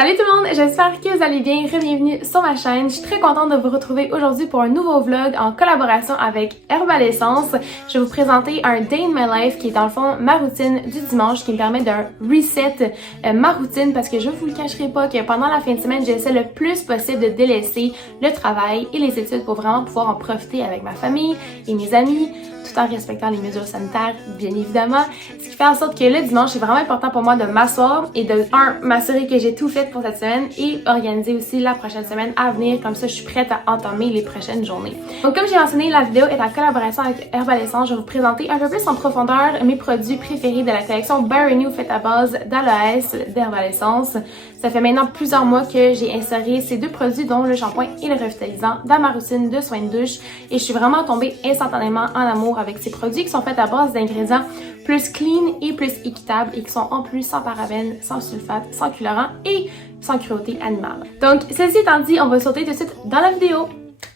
Salut tout le monde, j'espère que vous allez bien, bienvenue sur ma chaîne. Je suis très contente de vous retrouver aujourd'hui pour un nouveau vlog en collaboration avec Herbalessence. Je vais vous présenter un Day in My Life qui est dans le fond ma routine du dimanche qui me permet de reset ma routine parce que je vous le cacherai pas que pendant la fin de semaine, j'essaie le plus possible de délaisser le travail et les études pour vraiment pouvoir en profiter avec ma famille et mes amis, tout en respectant les mesures sanitaires, bien évidemment. Ce qui fait en sorte que le dimanche, c'est vraiment important pour moi de m'asseoir et de, m'assurer que j'ai tout fait pour cette semaine et organiser aussi la prochaine semaine à venir. Comme ça, je suis prête à entamer les prochaines journées. Donc, comme j'ai mentionné, la vidéo est en collaboration avec Herbalessence. Je vais vous présenter un peu plus en profondeur mes produits préférés de la collection By Renew faite à base d'aloès d'Herbalessence. Ça fait maintenant plusieurs mois que j'ai inséré ces deux produits, dont le shampoing et le revitalisant, dans ma routine de soins de douche. Et je suis vraiment tombée instantanément en amour avec ces produits qui sont faits à base d'ingrédients plus clean et plus équitables et qui sont en plus sans parabènes, sans sulfate, sans colorant et sans cruauté animale. Donc, ceci étant dit, on va sauter tout de suite dans la vidéo.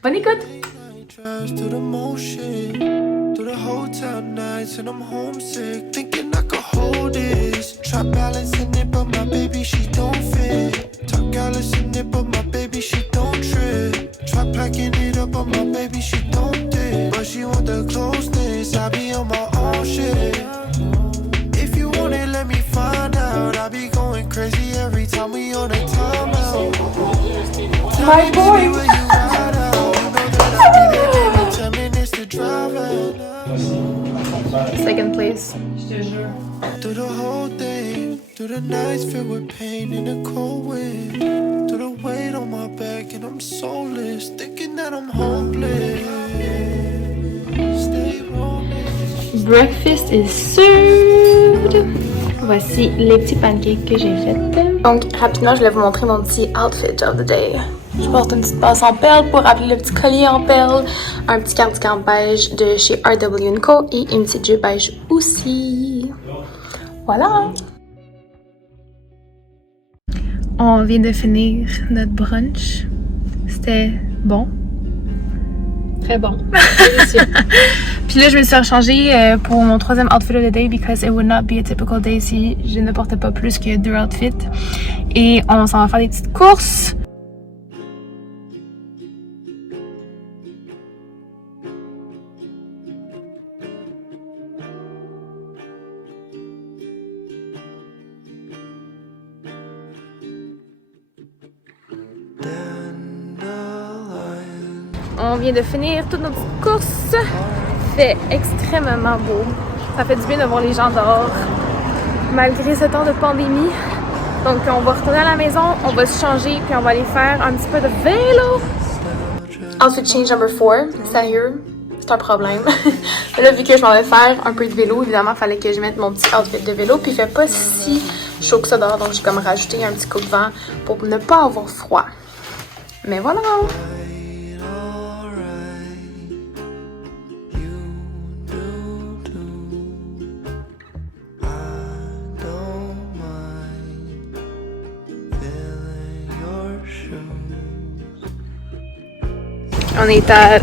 Bonne écoute! She want the closeness, I be on my own shit. If you want it, let me find out. I be going crazy every time we on a timeout. My boy! Where you ride out? You know that I be there, maybe 10 minutes to drive out. Second place. Through the whole thing, through the nights filled with pain and the cold wind. Through the weight on my back and I'm soulless, thinking that I'm hopeless. Breakfast is served. Voici les petits pancakes que j'ai faits. Donc, rapidement, je vais vous montrer mon petit outfit of the day. Je porte une petite passe en perles pour rappeler le petit collier en perles, un petit cardigan beige de chez RW & Co et une petite jupe beige aussi. Voilà! On vient de finir notre brunch. C'était bon. Très bon. Délicieux. Puis là, je me suis rechangée pour mon troisième outfit of the day because it would not be a typical day si je ne portais pas plus que 2 outfits. Et on s'en va faire des petites courses. On vient de finir toutes nos petites courses. Il fait extrêmement beau. Ça fait du bien de voir les gens dehors, malgré ce temps de pandémie. Donc, on va retourner à la maison, on va se changer, puis on va aller faire un petit peu de vélo. Outfit change number 4. Sérieux, c'est un problème. Là, vu que je m'en vais faire un peu de vélo, évidemment, il fallait que je mette mon petit outfit de vélo. Puis, il fait pas si chaud que ça dehors, donc j'ai comme rajouté un petit coup de vent pour ne pas avoir froid. Mais voilà! On est à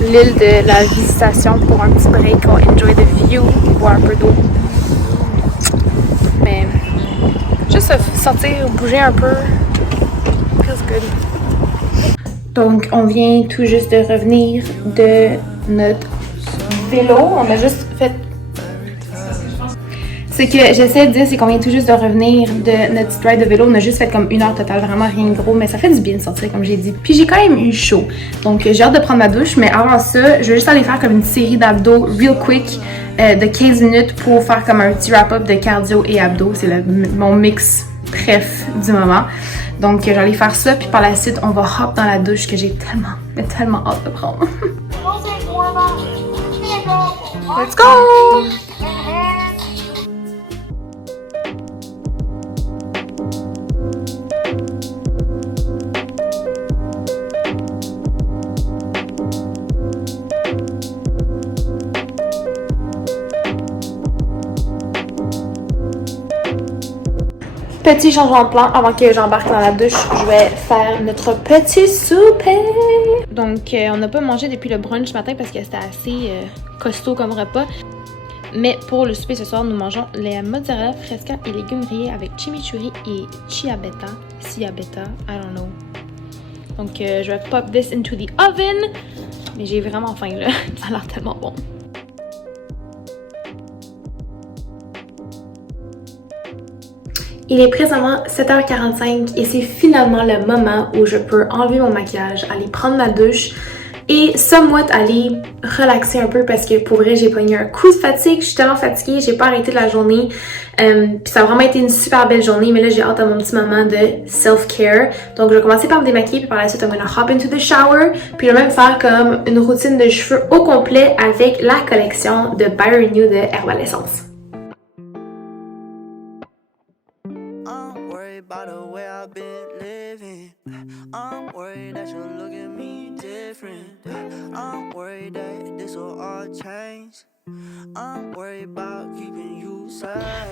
l'île de la Visitation pour un petit break. On enjoy the view, boire un peu d'eau. Mais juste sortir, bouger un peu. Feels good. Donc, on vient tout juste de revenir de notre vélo. On a juste fait... Ce que j'essaie de dire, c'est qu'on vient tout juste de revenir de notre petite ride de vélo. On a juste fait comme 1 heure totale, vraiment rien de gros, mais ça fait du bien de sortir, comme j'ai dit. Puis j'ai quand même eu chaud. Donc j'ai hâte de prendre ma douche, mais avant ça, je vais juste aller faire comme une série d'abdos real quick de 15 minutes pour faire comme un petit wrap-up de cardio et abdos. C'est mon mix préf du moment. Donc je vais aller faire ça, puis par la suite, on va hop dans la douche que j'ai tellement hâte de prendre. Let's go! Petit changement de plan avant que j'embarque dans la douche, je vais faire notre petit souper. Donc on n'a pas mangé depuis le brunch ce matin parce que c'était assez costaud comme repas. Mais pour le souper ce soir, nous mangeons les mozzarella fresca et légumes grillés avec chimichurri et ciabatta, I don't know. Donc je vais pop this into the oven. Mais j'ai vraiment faim là, ça a l'air tellement bon. Il est présentement 7h45 et c'est finalement le moment où je peux enlever mon maquillage, aller prendre ma douche et somewhat aller relaxer un peu parce que pour vrai j'ai pogné un coup de fatigue, je suis tellement fatiguée, j'ai pas arrêté de la journée. Puis ça a vraiment été une super belle journée, mais là j'ai hâte à mon petit moment de self-care. Donc je vais commencer par me démaquiller puis par la suite I'm gonna hop into the shower. Puis je vais même faire comme une routine de cheveux au complet avec la collection de By Renew de Herbal Essence.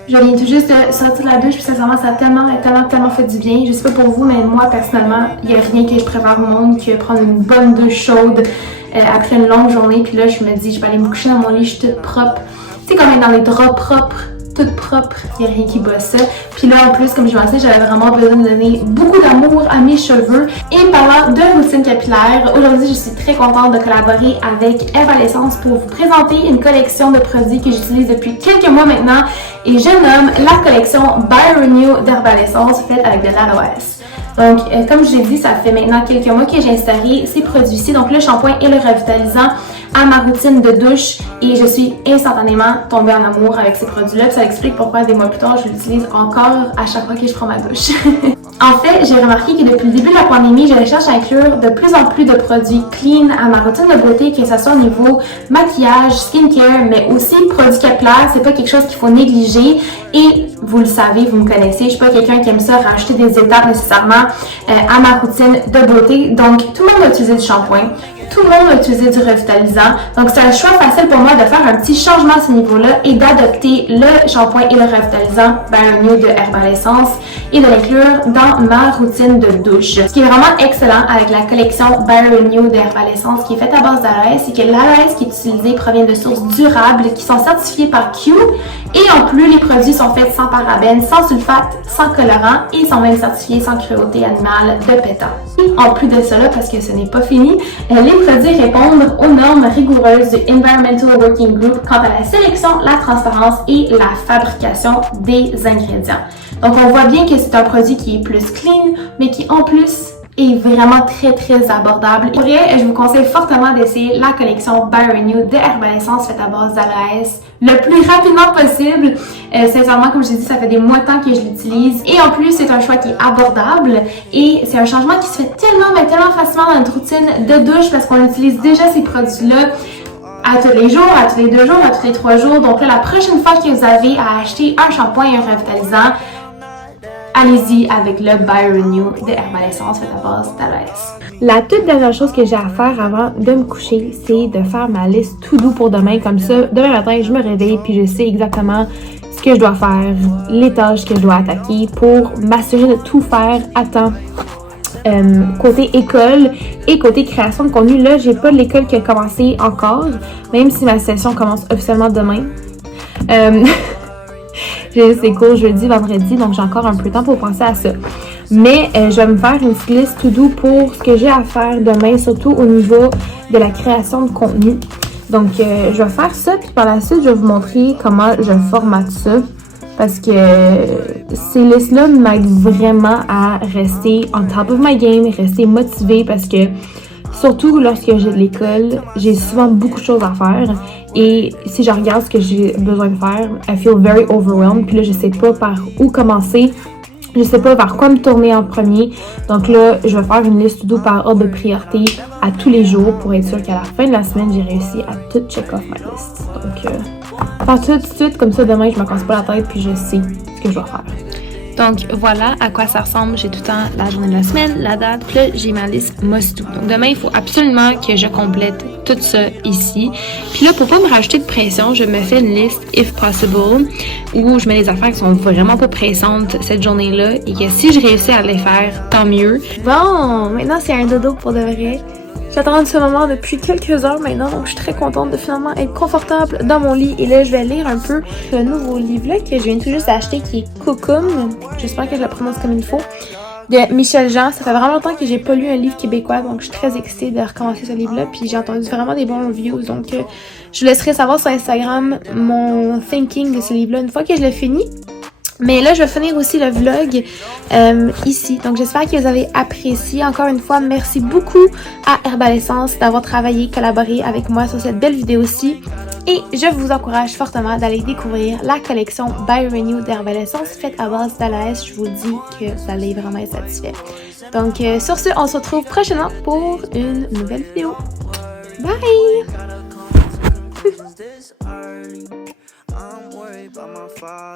Je viens tout juste de sortir de la douche puis sincèrement ça a tellement fait du bien. Je sais pas pour vous mais moi personnellement il y a rien que je préfère au monde que prendre une bonne douche chaude après une longue journée. Puis là je me dis je vais aller me coucher dans mon lit, je suis toute propre. Tu sais quand même dans les draps propres, toute propre, il n'y a rien qui bat ça. Puis là en plus comme je pensais j'avais vraiment besoin de donner beaucoup d'amour à mes cheveux. Et parlant de routine capillaire, aujourd'hui je suis très contente de collaborer avec Herbal Essence pour vous présenter une collection de produits que j'utilise depuis quelques mois maintenant et je nomme la collection By Renew d'Herbal Essence faite avec de l'aloès. Donc comme je l'ai dit, ça fait maintenant quelques mois que j'ai instauré ces produits-ci, donc le shampoing et le revitalisant à ma routine de douche et je suis instantanément tombée en amour avec ces produits-là. Ça explique pourquoi des mois plus tard, je l'utilise encore à chaque fois que je prends ma douche. En fait, j'ai remarqué que depuis le début de la pandémie, je recherche à inclure de plus en plus de produits clean à ma routine de beauté, que ce soit au niveau maquillage, skincare, mais aussi produits capillaires. C'est pas quelque chose qu'il faut négliger et vous le savez, vous me connaissez, je suis pas quelqu'un qui aime ça rajouter des étapes nécessairement à ma routine de beauté. Donc, tout le monde va utiliser du shampoing. Tout le monde a utilisé du revitalisant, donc c'est un choix facile pour moi de faire un petit changement à ce niveau-là et d'adopter le shampoing et le revitalisant By Renew de Herbal Essence et de l'inclure dans ma routine de douche. Ce qui est vraiment excellent avec la collection By Renew de Herbal Essence qui est faite à base d'aloès, c'est que l'aloès qui est utilisé provient de sources durables qui sont certifiées par Q et en plus les produits sont faits sans parabènes, sans sulfate, sans colorant et sont même certifiés sans cruauté animale de PETA. Et en plus de cela, parce que ce n'est pas fini, les produits répondent aux normes rigoureuses du Environmental Working Group quant à la sélection, la transparence et la fabrication des ingrédients. Donc on voit bien que c'est un produit qui est plus clean, mais qui en plus est vraiment très abordable. Pour vrai, je vous conseille fortement d'essayer la collection By Renew de Herbal Essence faite à base d'aloès le plus rapidement possible. Sincèrement, comme je l'ai dit, ça fait des mois de temps que je l'utilise. Et en plus, c'est un choix qui est abordable et c'est un changement qui se fait tellement facilement dans notre routine de douche parce qu'on utilise déjà ces produits-là à tous les jours, à tous les 2 jours, à tous les 3 jours. Donc là, la prochaine fois que vous avez à acheter un shampoing et un revitalisant, allez-y avec le By Renew de Herbal Essence fait à base d'aloès. La toute dernière chose que j'ai à faire avant de me coucher, c'est de faire ma liste to do pour demain. Comme ça, demain matin, je me réveille puis je sais exactement ce que je dois faire, les tâches que je dois attaquer pour m'assurer de tout faire à temps. Côté école et côté création de contenu, là, j'ai pas l'école qui a commencé encore, même si ma session commence officiellement demain. J'ai ces cours jeudi, vendredi, donc j'ai encore un peu de temps pour penser à ça. Mais je vais me faire une petite liste to do pour ce que j'ai à faire demain, surtout au niveau de la création de contenu. Donc je vais faire ça, puis par la suite, je vais vous montrer comment je formate ça. Parce que ces listes-là m'aident vraiment à rester on top of my game, rester motivée parce que surtout lorsque j'ai de l'école, j'ai souvent beaucoup de choses à faire et si je regarde ce que j'ai besoin de faire, I feel very overwhelmed. Puis là, je sais pas par où commencer, je sais pas vers quoi me tourner en premier. Donc là, je vais faire une liste to do par ordre de priorité à tous les jours pour être sûr qu'à la fin de la semaine, j'ai réussi à tout check off ma liste. Donc, faire tout de suite, comme ça demain, je me casse pas la tête puis je sais ce que je dois faire. Donc voilà à quoi ça ressemble. J'ai tout le temps la journée de la semaine, la date, puis là j'ai ma liste must do. Donc demain il faut absolument que je complète tout ça ici. Puis là pour pas me rajouter de pression, je me fais une liste if possible où je mets les affaires qui sont vraiment pas pressantes cette journée-là et que si je réussis à les faire, tant mieux. Bon, maintenant c'est un dodo pour de vrai. J'attends ce moment depuis quelques heures maintenant, donc je suis très contente de finalement être confortable dans mon lit. Et là, je vais lire un peu le nouveau livre-là que je viens tout juste d'acheter, qui est Cocoon. J'espère que je le prononce comme il faut. De Michel Jean. Ça fait vraiment longtemps que j'ai pas lu un livre québécois, donc je suis très excitée de recommencer ce livre-là. Puis j'ai entendu vraiment des bons reviews, donc je vous laisserai savoir sur Instagram mon thinking de ce livre-là une fois que je l'ai fini. Mais là, je vais finir aussi le vlog ici. Donc, j'espère que vous avez apprécié. Encore une fois, merci beaucoup à Herbalessence d'avoir travaillé, collaboré avec moi sur cette belle vidéo-ci. Et je vous encourage fortement d'aller découvrir la collection By Renew d'Herbalessence faite à base d'aloès. Je vous dis que vous allez vraiment être satisfait. Donc, sur ce, on se retrouve prochainement pour une nouvelle vidéo. Bye!